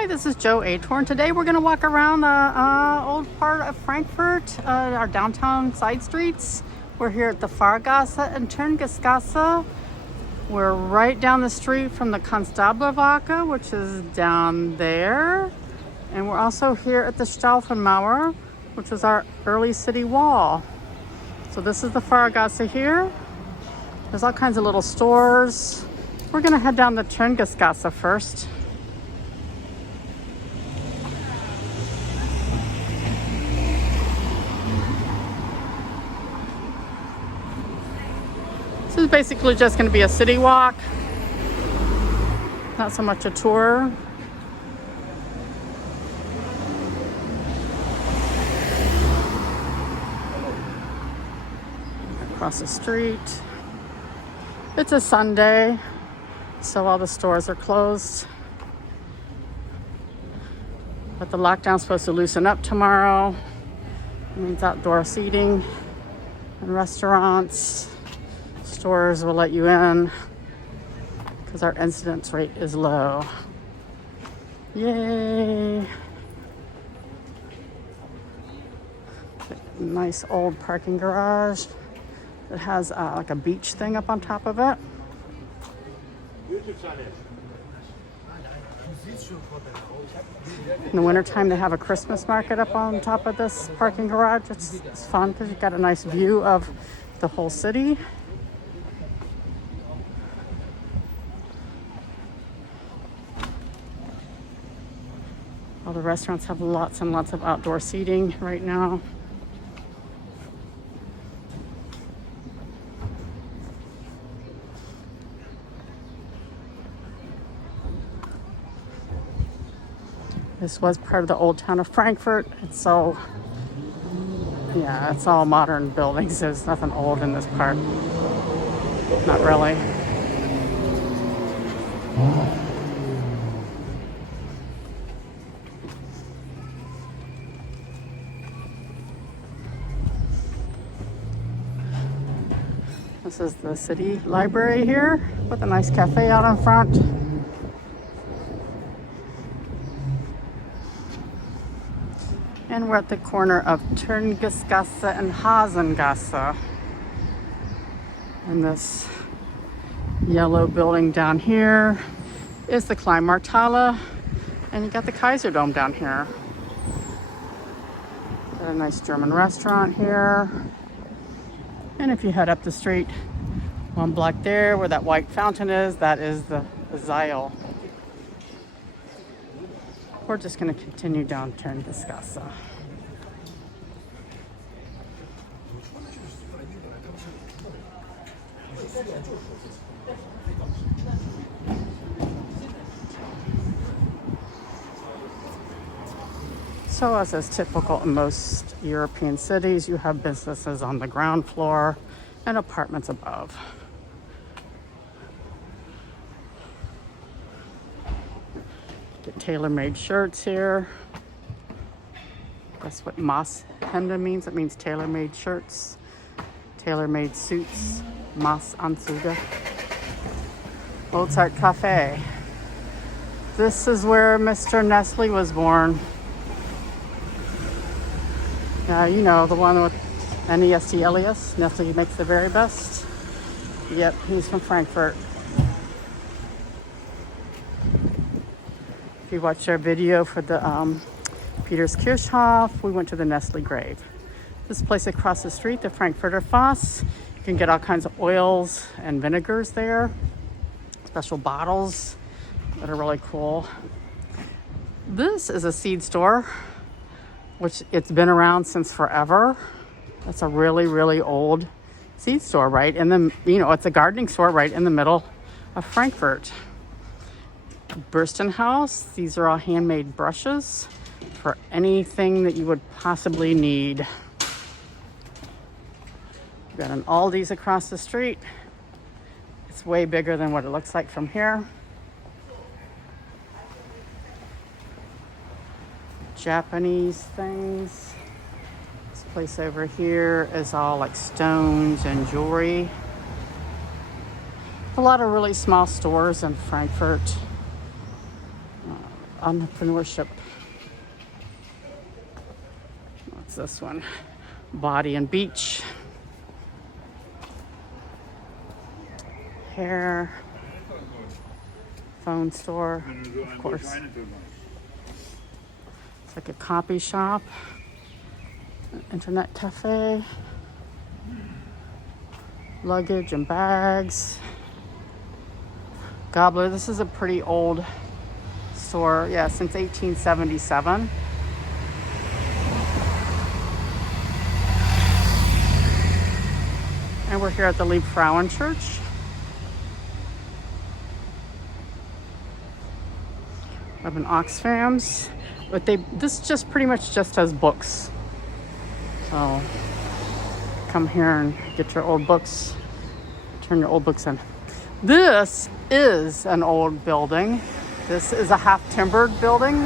Hi, this is Joe Atorn. Today we're going to walk around the old part of Frankfurt, our downtown side streets. We're here at the Fahrgasse Töngesgasse. We're right down the street from the Konstablerwache, which is down there. And we're also here at the Stauffenmauer, which was our early city wall. So this is the Fahrgasse here. There's all kinds of little stores. We're going to head down the Töngesgasse first. This is basically just going to be a city walk, not so much a tour. Across the street. It's a Sunday, so all the stores are closed. But the lockdown's supposed to loosen up tomorrow. It means outdoor seating and restaurants. Stores will let you in because our incidence rate is low. Yay! Nice old parking garage. It has like a beach thing up on top of it. In the wintertime, they have a Christmas market up on top of this parking garage. It's fun because you've got a nice view of the whole city. All the restaurants have lots and lots of outdoor seating right now. This was part of the old town of Frankfurt. It's all modern buildings. There's nothing old in this part. Not really. This is the city library here with a nice cafe out in front. And we're at the corner of Töngesgasse and Hasengasse. And this yellow building down here is the Kleinmarkthalle. And you got the Kaiser Dome down here. Got a nice German restaurant here. And if you head up the street, one block there where that white fountain is, that is the Zeil. We're just going to continue down Töngesgasse. So as is typical in most European cities, you have businesses on the ground floor and apartments above. Get tailor-made shirts here. That's what Maßhemde means. It means tailor-made shirts, tailor-made suits, Maßanzüge. Mozart Cafe. This is where Mr. Nestle was born. You know, the one with N-E-S-T alias. Nestle makes the very best. Yep, he's from Frankfurt. If you watched our video for the Peter's Kirchhof, we went to the Nestle grave. This place across the street, the Frankfurter Foss, you can get all kinds of oils and vinegars there. Special bottles that are really cool. This is a seed store, which it's been around since forever. That's a really, really old seed store, right? And then, it's a gardening store right in the middle of Frankfurt. Bürstenhaus, these are all handmade brushes for anything that you would possibly need. We've got an Aldi's across the street. It's way bigger than what it looks like from here. Japanese things. This place over here is all like stones and jewelry. A lot of really small stores in Frankfurt. entrepreneurship. What's this one? Body and Beach. Hair. Phone store, of course. It's like a copy shop. Internet cafe. Luggage and bags. Gobbler. This is a pretty old store. Yeah, since 1877. And we're here at the Liebfrauen Church. We have an Oxfams, but this just pretty much just has books. So come here and get your old books, turn your old books in. This is an old building. This is a half timbered building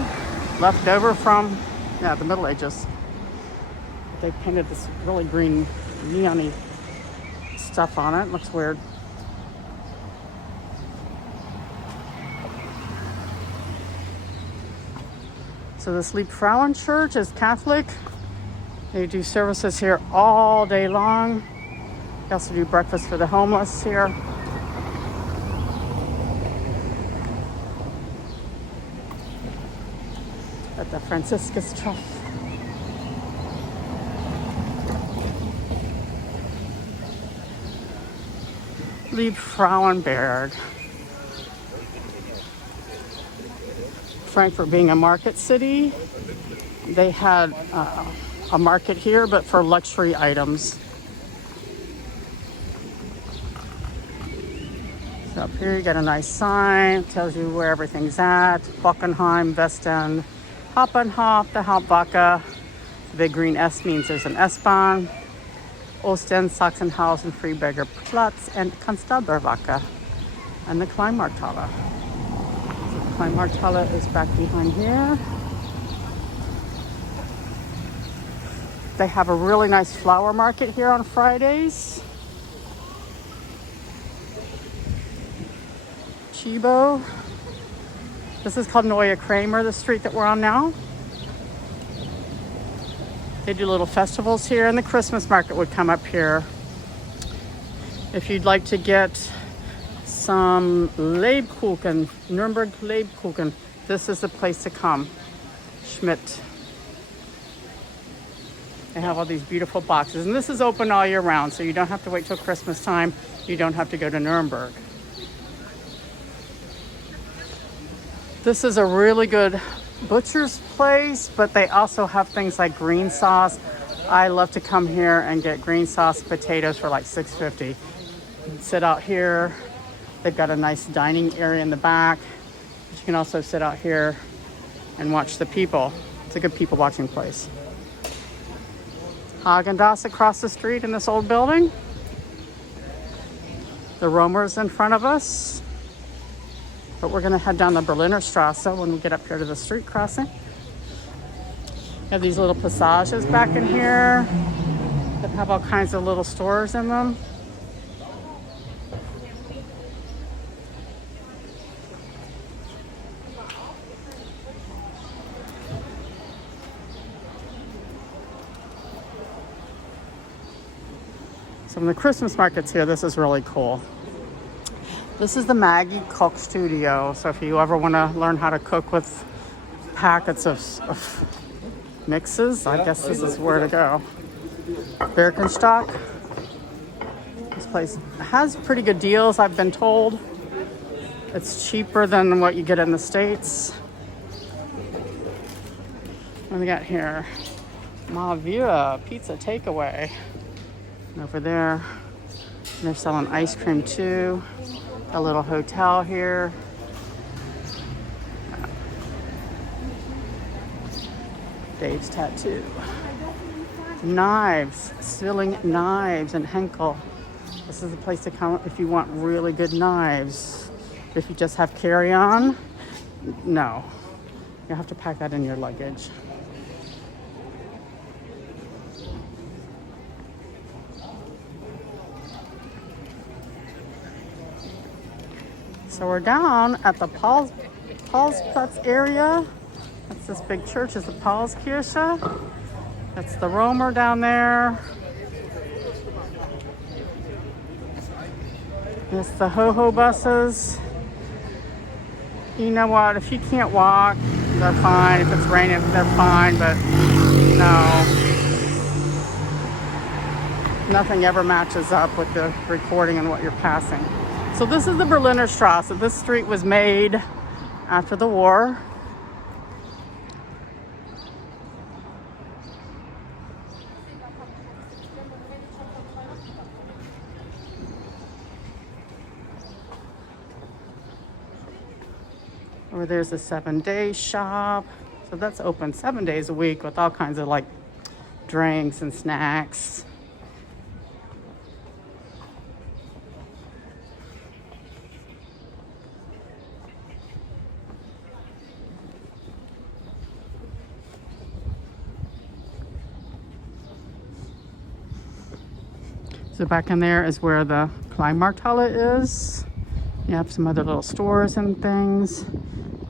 left over from the Middle Ages. They painted this really green neon-y stuff on it. Looks weird. So this Liebfrauen Church is Catholic. They do services here all day long. They also do breakfast for the homeless here. At the Franziskus Trough. Liebfrauenberg. Frankfurt being a market city, they had a market here, but for luxury items. So up here you got a nice sign, tells you where everything's at. Bockenheim, Westend, Hoppenhof, the Hauptwache. The big green S means there's an S-Bahn. Ostend, Sachsenhausen, Freiberger Platz, and Konstablerwache, and the Kleinmarkthalle. Kleinmarkthalle is back behind here. They have a really nice flower market here on Fridays. Chibo. This is called Neue Kramer, the street that we're on now. They do little festivals here, and the Christmas market would come up here. If you'd like to get some Lebkuchen, Nürnberg Lebkuchen, this is the place to come. Schmidt. They have all these beautiful boxes, and this is open all year round, so you don't have to wait till Christmas time. You don't have to go to Nuremberg. This is a really good butcher's place, but they also have things like green sauce. I love to come here and get green sauce potatoes for like $6.50. You can sit out here. They've got a nice dining area in the back. But you can also sit out here and watch the people. It's a good people watching place. Hasengasse across the street in this old building. The Romer's in front of us. But we're gonna head down the Berlinerstrasse when we get up here to the street crossing. We have these little passages back in here that have all kinds of little stores in them. So when the Christmas market's here, this is really cool. This is the Maggie Cook Studio. So if you ever want to learn how to cook with packets of mixes, I guess this is where to go. Birkenstock. This place has pretty good deals, I've been told. It's cheaper than what you get in the States. What do we got here? Ma Vieux pizza takeaway. And over there, they're selling ice cream too. A little hotel here. Dave's Tattoo. Knives, Stilling Knives and Henkel. This is the place to come if you want really good knives. If you just have carry-on, no. You have to pack that in your luggage. So we're down at the Paulsplatz area. That's this big church, is the Paulskirche. That's the Romer down there. It's the ho-ho buses. You know what, if you can't walk, they're fine. If it's raining, they're fine, but no. Nothing ever matches up with the recording and what you're passing. So this is the Berlinerstrasse. This street was made after the war. Over there's a 7-day shop. So that's open 7 days a week with all kinds of like drinks and snacks. So back in there is where the Kleinmarkthalle is. You have some other little stores and things.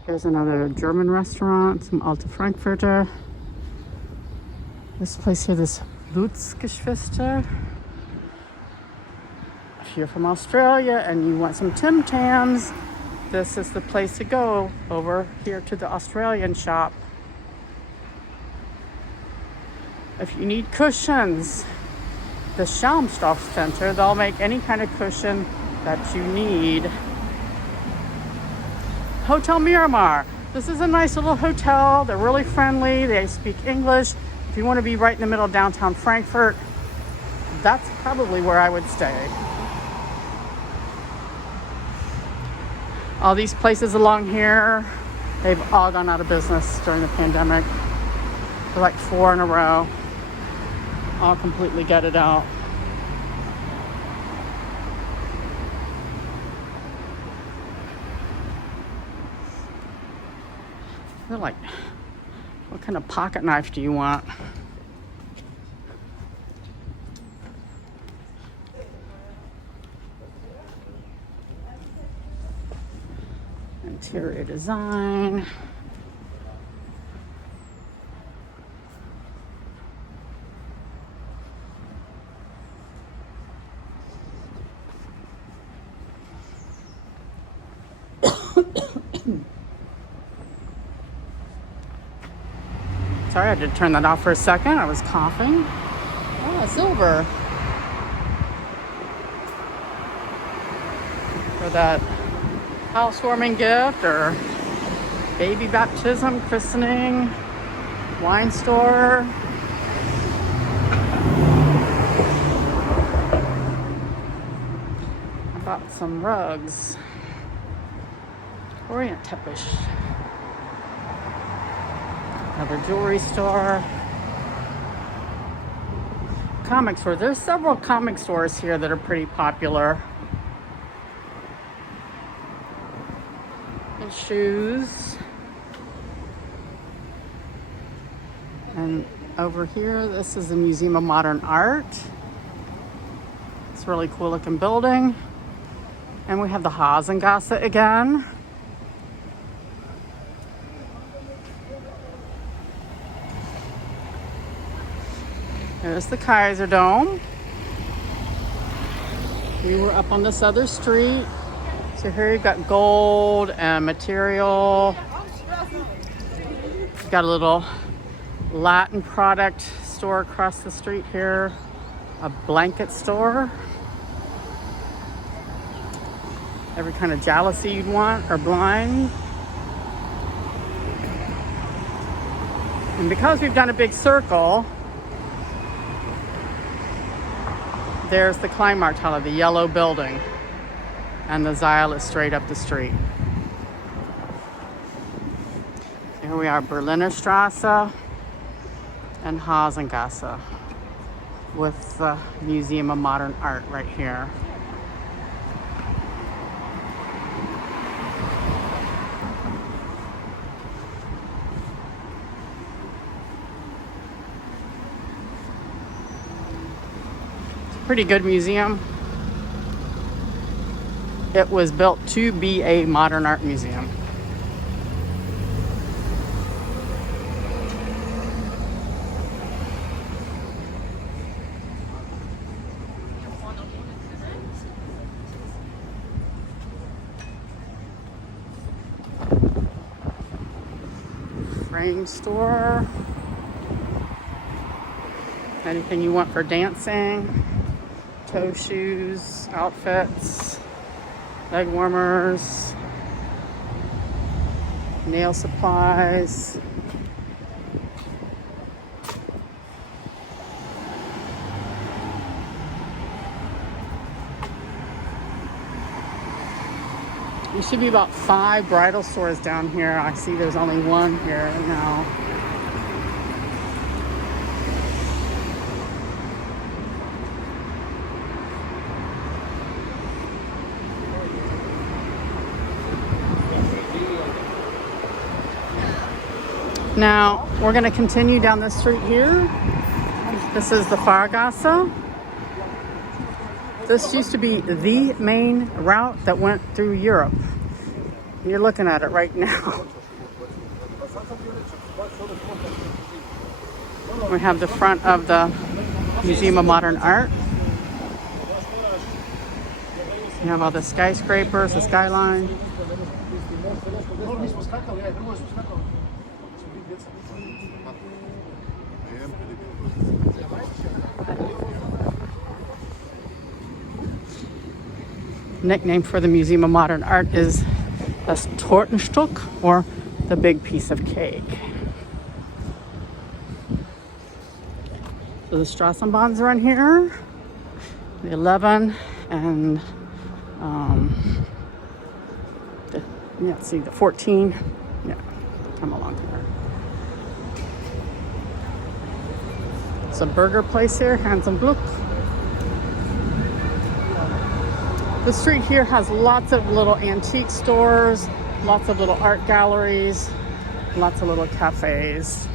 Here's another German restaurant, some Alte Frankfurter. This place here, this Blutsgeschwister. If you're from Australia and you want some Tim Tams, this is the place to go, over here to the Australian shop. If you need cushions, the Schaumstoff Center, they'll make any kind of cushion that you need. Hotel Miramar. This is a nice little hotel. They're really friendly. They speak English. If you want to be right in the middle of downtown Frankfurt, that's probably where I would stay. All these places along here, they've all gone out of business during the pandemic. For like 4 in a row. All completely gutted out. They're like, what kind of pocket knife do you want? Interior design. Sorry, I did turn that off for a second. I was coughing. Oh, silver. For that housewarming gift or baby baptism, christening, wine store. I bought some rugs. Orient Teppich. Another jewelry store. Comic store. There's several comic stores here that are pretty popular. And shoes. And over here, this is the Museum of Modern Art. It's a really cool looking building. And we have the Hasengasse again. There's the Kaiser Dome. We were up on this other street. So here you've got gold and material. You've got a little Latin product store across the street here. A blanket store. Every kind of jalousie you'd want, or blind. And because we've done a big circle, there's the Kleinmarkthalle, the yellow building. And the Zeil is straight up the street. Here we are, Berlinerstrasse and Hasengasse with the Museum of Modern Art right here. Pretty good museum. It was built to be a modern art museum. Rain store. Anything you want for dancing. Toe shoes, outfits, leg warmers, nail supplies. There should be about 5 bridal stores down here. I see there's only one here now. Now, we're going to continue down this street here. This is the Fahrgasse. This used to be the main route that went through Europe. You're looking at it right now. We have the front of the Museum of Modern Art. You have all the skyscrapers, the skyline. Nickname for the Museum of Modern Art is das Tortenstück, or the big piece of cake. So the Straßenbahns are in here, the 11 and let's see, the 14. Yeah, come along here. It's a burger place here, Hans und Glück. The street here has lots of little antique stores, lots of little art galleries, lots of little cafes.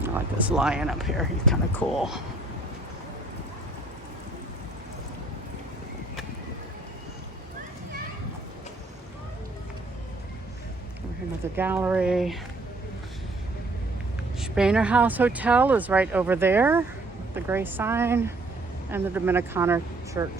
I like this lion up here, he's kind of cool. Another gallery. Spener House Hotel is right over there, the gray sign, and the Dominikaner Church.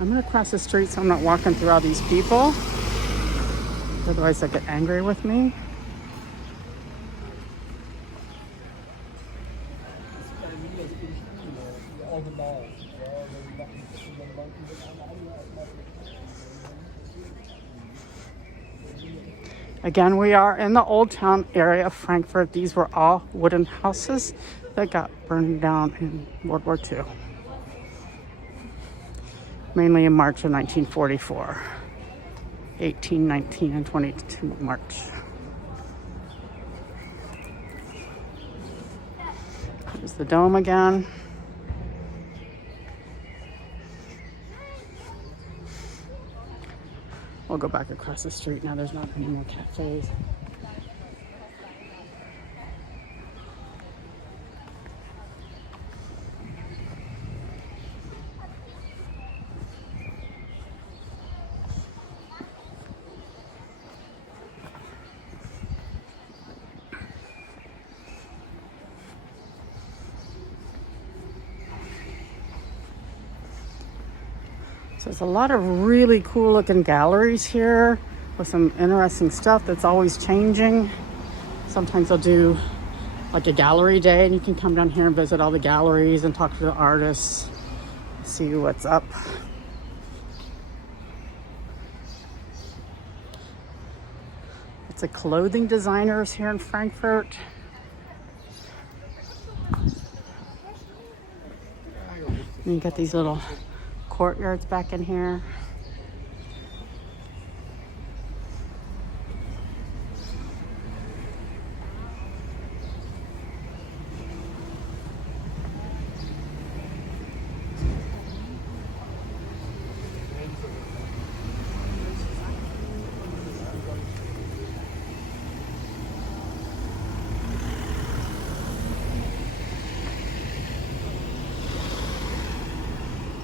I'm gonna cross the street so I'm not walking through all these people. Otherwise they'll get angry with me. Again, we are in the Old Town area of Frankfurt. These were all wooden houses that got burned down in World War II. Mainly in March of 1944. 18, 19, and 22 March. There's the dome again. We'll go back across the street now. There's not any more cafes. So there's a lot of really cool looking galleries here with some interesting stuff that's always changing. Sometimes they'll do like a gallery day and you can come down here and visit all the galleries and talk to the artists, see what's up. It's a clothing designers here in Frankfurt. And you got these little courtyards back in here.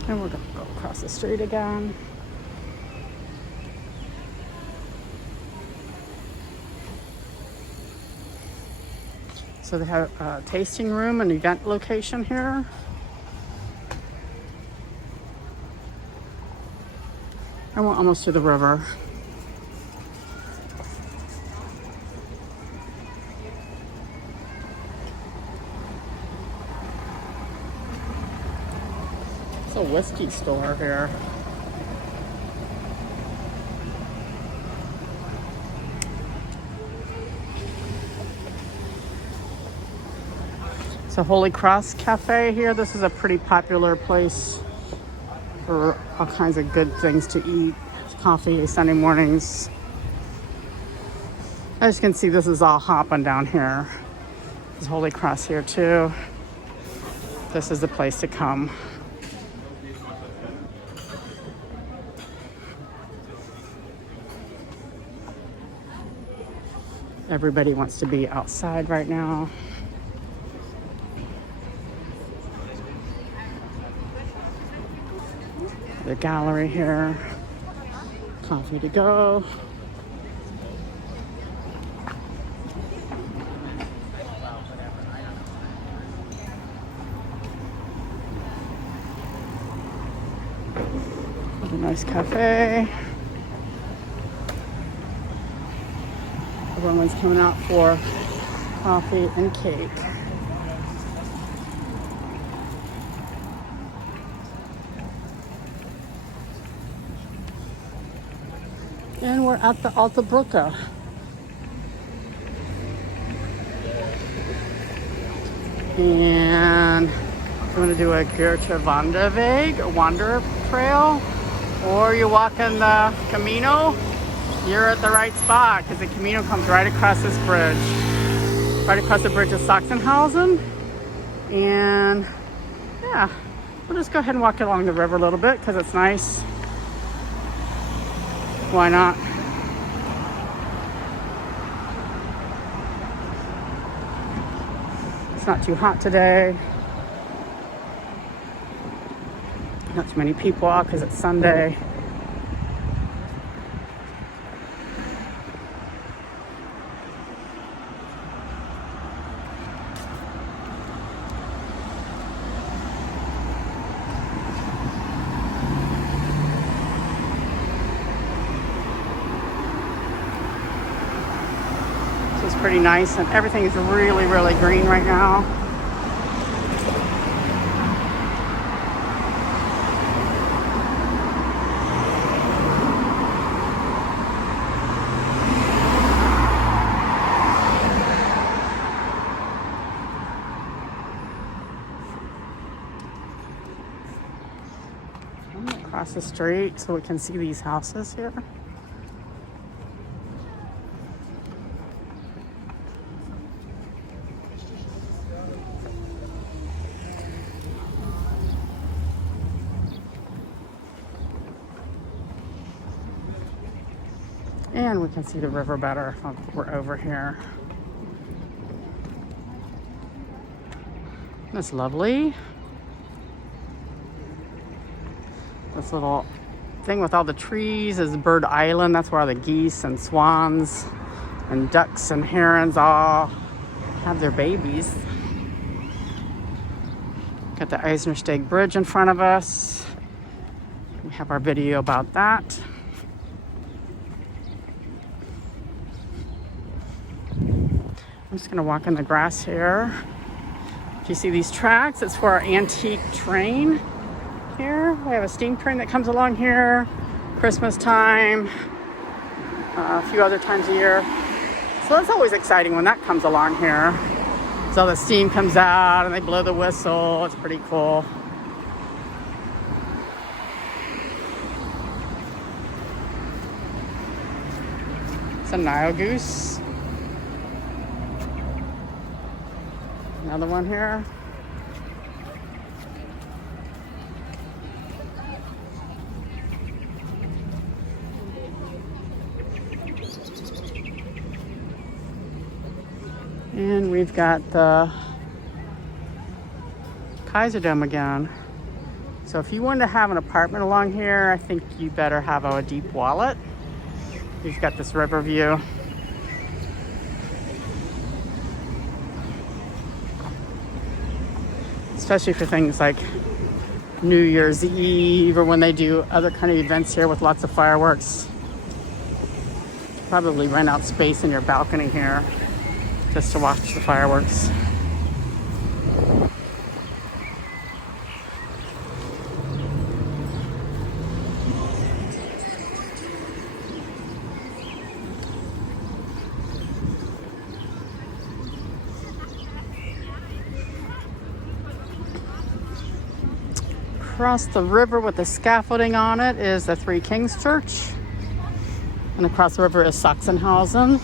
And we're gonna go across the street again. So they have a tasting room and event location here. And we're almost to the river. It's a whiskey store here. It's a Holy Cross Cafe here. This is a pretty popular place for all kinds of good things to eat. Coffee Sunday mornings. As you can see, this is all hopping down here. There's Holy Cross here too. This is the place to come. Everybody wants to be outside right now. The gallery here. Coffee to go. A nice cafe. Everyone's coming out for coffee and cake. And we're at the Alta Brücke. And I'm going to do a Goethe Wanderweg, a wander trail, or you're walking the Camino, you're at the right spot because the Camino comes right across this bridge. Right across the bridge of Sachsenhausen. And yeah, we'll just go ahead and walk along the river a little bit because it's nice. Why not? It's not too hot today. Not too many people out because it's Sunday. It's pretty nice and everything is really, really green right now. I'm gonna cross the street so we can see these houses here. And we can see the river better if we're over here. That's lovely. This little thing with all the trees is Bird Island. That's where all the geese and swans and ducks and herons all have their babies. Got the Eisensteg Bridge in front of us. We have our video about that. I'm just gonna walk in the grass here. Do you see these tracks? It's for our antique train here. We have a steam train that comes along here, Christmas time, a few other times a year. So that's always exciting when that comes along here. So the steam comes out and they blow the whistle. It's pretty cool. It's a Nile goose. Another one here. And we've got the Kaiserdome again. So if you want to have an apartment along here, I think you better have a deep wallet. You've got this river view. Especially for things like New Year's Eve or when they do other kind of events here with lots of fireworks. Probably rent out space in your balcony here just to watch the fireworks. Across the river with the scaffolding on it is the Three Kings Church. And across the river is Sachsenhausen.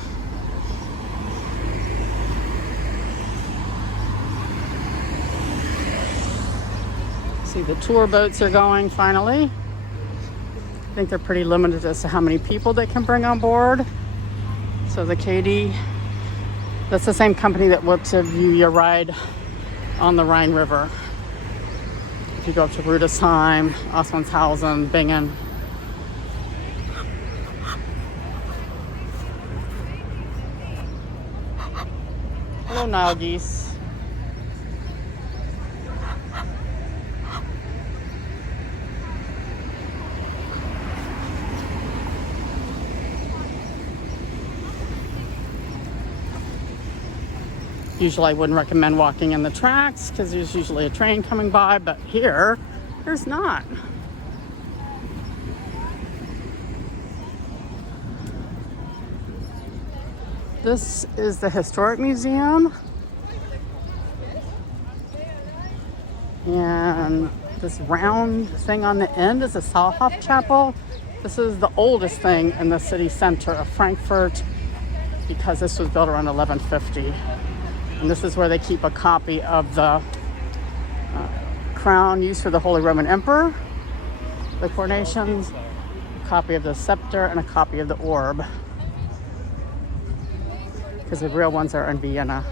See, the tour boats are going finally. I think they're pretty limited as to how many people they can bring on board. So the KD, that's the same company that will give you your ride on the Rhine River. If you go up to Rudesheim, Assmannshausen, Bingen. Hello, Nile geese. Usually I wouldn't recommend walking in the tracks because there's usually a train coming by, but here, there's not. This is the Historic Museum. And this round thing on the end is a Saalhof Chapel. This is the oldest thing in the city center of Frankfurt because this was built around 1150. And this is where they keep a copy of the crown used for the Holy Roman Emperor, the coronations, a copy of the scepter, and a copy of the orb. Because the real ones are in Vienna.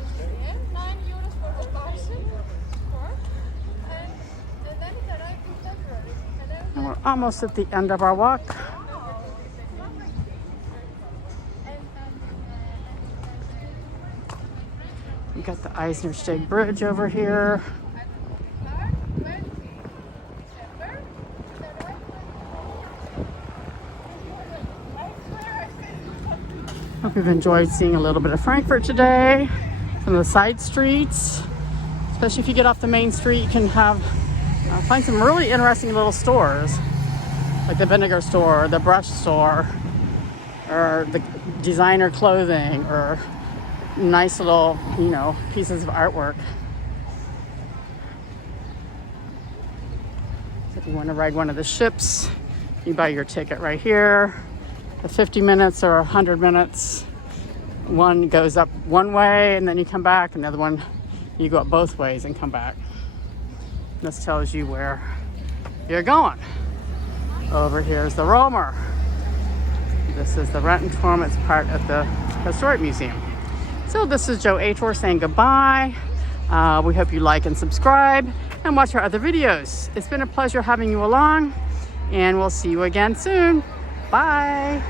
And we're almost at the end of our walk. We've got the Eisensteg Bridge over here. Hope you've enjoyed seeing a little bit of Frankfurt today from the side streets. Especially if you get off the main street, you can find some really interesting little stores, like the vinegar store, the brush store, or the designer clothing, or nice little, pieces of artwork. So if you want to ride one of the ships, you buy your ticket right here. The 50 minutes or 100 minutes. One goes up one way and then you come back. Another one, you go up both ways and come back. This tells you where you're going. Over here is the Romer. This is the Rententurm. It's part of the Historic Museum. So this is Joe Ator saying goodbye. We hope you like and subscribe and watch our other videos. It's been a pleasure having you along, and we'll see you again soon. Bye.